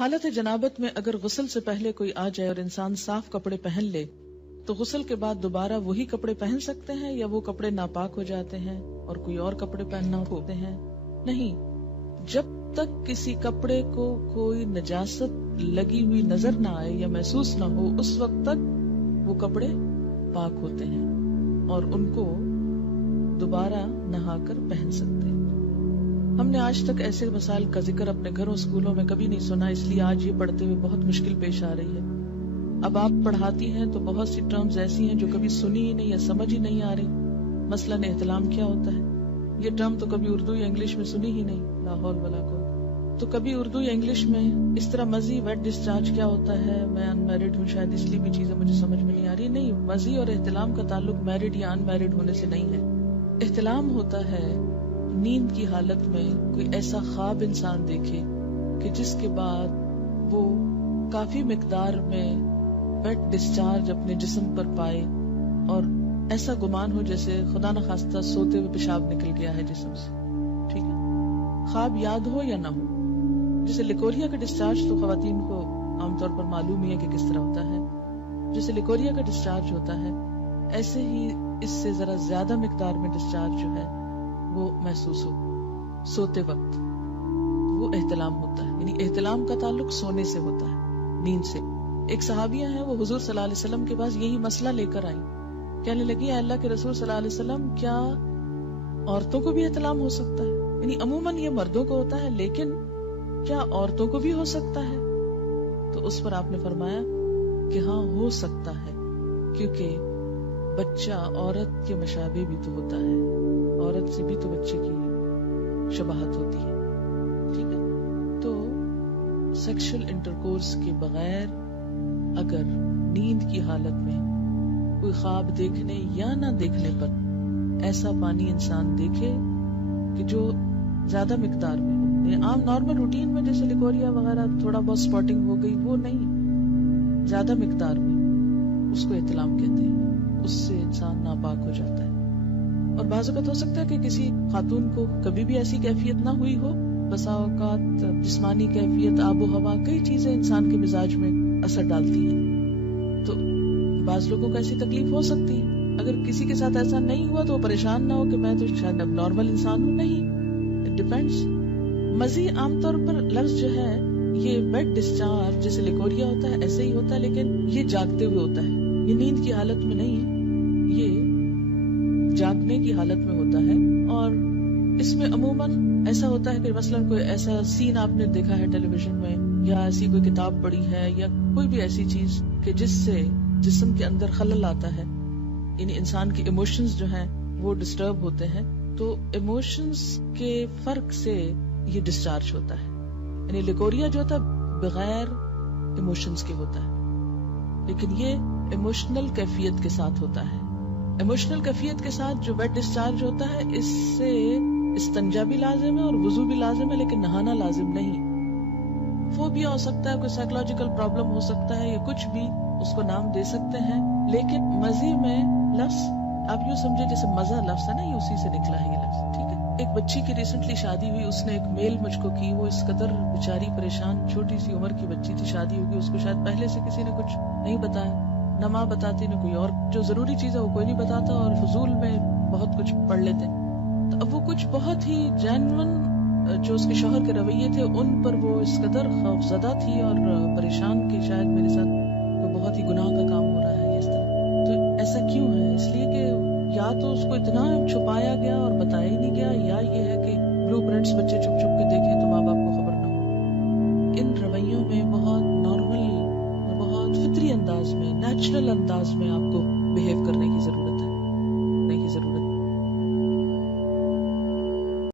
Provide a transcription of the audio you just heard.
حالت جنابت میں اگر غسل سے پہلے کوئی آ جائے اور انسان صاف کپڑے پہن لے تو غسل کے بعد دوبارہ وہی کپڑے پہن سکتے ہیں یا وہ کپڑے ناپاک ہو جاتے ہیں اور کوئی اور کپڑے پہننا ہوتے ہیں؟ نہیں، جب تک کسی کپڑے کو کوئی نجاست لگی ہوئی نظر نہ آئے یا محسوس نہ ہو اس وقت تک وہ کپڑے پاک ہوتے ہیں اور ان کو دوبارہ نہا کر پہن سکتے ہیں۔ ہم نے آج تک ایسے مسائل کا ذکر اپنے گھروں اسکولوں میں کبھی نہیں سنا، اس لیے آج یہ پڑھتے ہوئے بہت مشکل پیش آ رہی ہے۔ اب آپ پڑھاتی ہیں تو بہت سی ٹرمز ایسی ہیں جو کبھی سنی ہی نہیں یا سمجھ ہی نہیں آ رہی۔ مثلاً احتلام کیا ہوتا ہے، یہ ٹرم تو کبھی اردو یا انگلش میں سنی ہی نہیں، لا حول ولا قوت۔ تو کبھی اردو یا انگلش میں اس طرح مزی ویٹ ڈسچارج کیا ہوتا ہے، میں ان میرڈ ہوں شاید اس لیے بھی چیزیں مجھے سمجھ میں نہیں آ رہی۔ نہیں، مزی اور احتلام کا تعلق میرڈ یا ان میرڈ ہونے سے نہیں ہے۔ احتلام ہوتا ہے نیند کی حالت میں کوئی ایسا خواب انسان دیکھے کہ جس کے بعد وہ کافی مقدار میں ویٹ ڈسچارج اپنے جسم پر پائے اور ایسا گمان ہو جیسے خدا نخواستہ سوتے ہوئے پیشاب نکل گیا ہے جسم سے، ٹھیک ہے، خواب یاد ہو یا نہ ہو۔ جیسے لیکوریا کا ڈسچارج تو خواتین کو عام طور پر معلوم ہی ہے کہ کس طرح ہوتا ہے، جیسے لیکوریا کا ڈسچارج ہوتا ہے ایسے ہی اس سے ذرا زیادہ مقدار میں ڈسچارج جو ہے وہ محسوس ہو سوتے وقت، وہ احتلام ہوتا ہے۔ یعنی احتلام کا تعلق سونے سے ہوتا ہے، نیند سے۔ ایک صحابیہ ہیں، وہ حضور صلی اللہ علیہ وسلم کے پاس یہی مسئلہ لے کر آئی، کہنے لگی، اے اللہ کے رسول صلی اللہ علیہ وسلم، کیا عورتوں کو بھی احتلام ہو سکتا ہے؟ یعنی عموماً یہ مردوں کو ہوتا ہے لیکن کیا عورتوں کو بھی ہو سکتا ہے؟ تو اس پر آپ نے فرمایا کہ ہاں ہو سکتا ہے، کیونکہ بچہ عورت کے مشابہ بھی تو ہوتا ہے، عورت سے بھی تو بچے کی شباہت ہوتی ہے، ٹھیک ہے۔ تو سیکشل انٹرکورس کے بغیر اگر نیند کی حالت میں کوئی خواب دیکھنے یا نہ دیکھنے پر ایسا پانی انسان دیکھے کہ جو زیادہ مقدار میں عام نارمل روٹین میں جیسے لیکوریا وغیرہ تھوڑا بہت سپاٹنگ ہو گئی، وہ نہیں، زیادہ مقدار میں، اس کو احتلام کہتے ہیں، اس سے انسان ناپاک ہو جاتا ہے۔ اور بعض اوقات ہو سکتا ہے کہ کسی خاتون کو کبھی بھی ایسی کیفیت نہ ہوئی ہو، بسا اوقات جسمانی کیفیت، آب و ہوا، کئی چیزیں انسان کے مزاج میں اثر ڈالتی ہیں، تو بعض لوگوں کو ایسی تکلیف ہو سکتی ہے۔ اگر کسی کے ساتھ ایسا نہیں ہوا تو وہ پریشان نہ ہو کہ میں تو شاید اب نارمل انسان ہوں، نہیں، اٹ ڈیپینڈس۔ مزی عام طور پر لفظ جو ہے یہ ویٹ ڈسچارج جیسے لیکوریا ہوتا ہے ایسے ہی ہوتا ہے، لیکن یہ جاگتے ہوئے ہوتا ہے، یہ نیند کی حالت میں نہیں، یہ جاگنے کی حالت میں ہوتا ہے۔ اور اس میں عموماً ایسا ہوتا ہے کہ مثلاً کوئی ایسا سین آپ نے دیکھا ہے ٹیلی ویژن میں، یا ایسی کوئی کتاب پڑھی ہے، یا کوئی بھی ایسی چیز کہ جس سے جسم کے اندر خلل آتا ہے، یعنی انسان کے ایموشنز جو ہیں وہ ڈسٹرب ہوتے ہیں، تو ایموشنز کے فرق سے یہ ڈسچارج ہوتا ہے۔ یعنی لیکوریا جو ہوتا ہے بغیر ایموشنز کے ہوتا ہے، لیکن یہ ایموشنل کیفیت کے ساتھ ہوتا ہے۔ ایموشنل کیفیت کے ساتھ جو ویٹ ڈسچارج ہوتا ہے اس سے استنجا بھی لازم ہے اور وضو بھی لازم ہے، لیکن نہانا لازم نہیں۔ فوبیا ہو سکتا ہے، کوئی سائیکولوجیکل پرابلم ہو سکتا ہے، یا کچھ بھی اس کو نام دے سکتے ہیں، لیکن مزے میں لفظ آپ یوں سمجھے جیسے مزہ لفظ ہے نا، یہ اسی سے نکلا ہے یہ لفظ، ٹھیک ہے۔ ایک بچی کی ریسنٹلی شادی ہوئی، اس نے ایک میل مجھ کو کی، وہ اس قدر بیچاری پریشان، چھوٹی سی عمر کی بچی تھی، شادی ہوگی، اس کو شاید پہلے سے کسی نے کچھ نہیں بتایا، نہ ماں بتاتی نہ کوئی اور، جو ضروری چیز ہے وہ کوئی نہیں بتاتا، اور فضول میں بہت کچھ پڑھ لیتے۔ تو اب وہ کچھ بہت ہی جینون جو اس کے شوہر کے رویے تھے ان پر وہ اس قدر خوفزدہ تھی اور پریشان کہ شاید میرے ساتھ کوئی بہت ہی گناہ کا کام ہو رہا ہے اس طرح۔ تو ایسا کیوں ہے؟ اس لیے کہ یا تو اس کو اتنا چھپایا گیا اور بتایا ہی نہیں گیا، یا یہ ہے کہ بلو پرنٹس بچے چھپ چھپ کے دیکھیں تو ماں باپ کو خبر نہ ہو۔ ان رویوں میں بہت نارمل اور بہت فطری انداز میں، نیچرل انداز میں آپ کو بہیو کرنے کی ضرورت ہے۔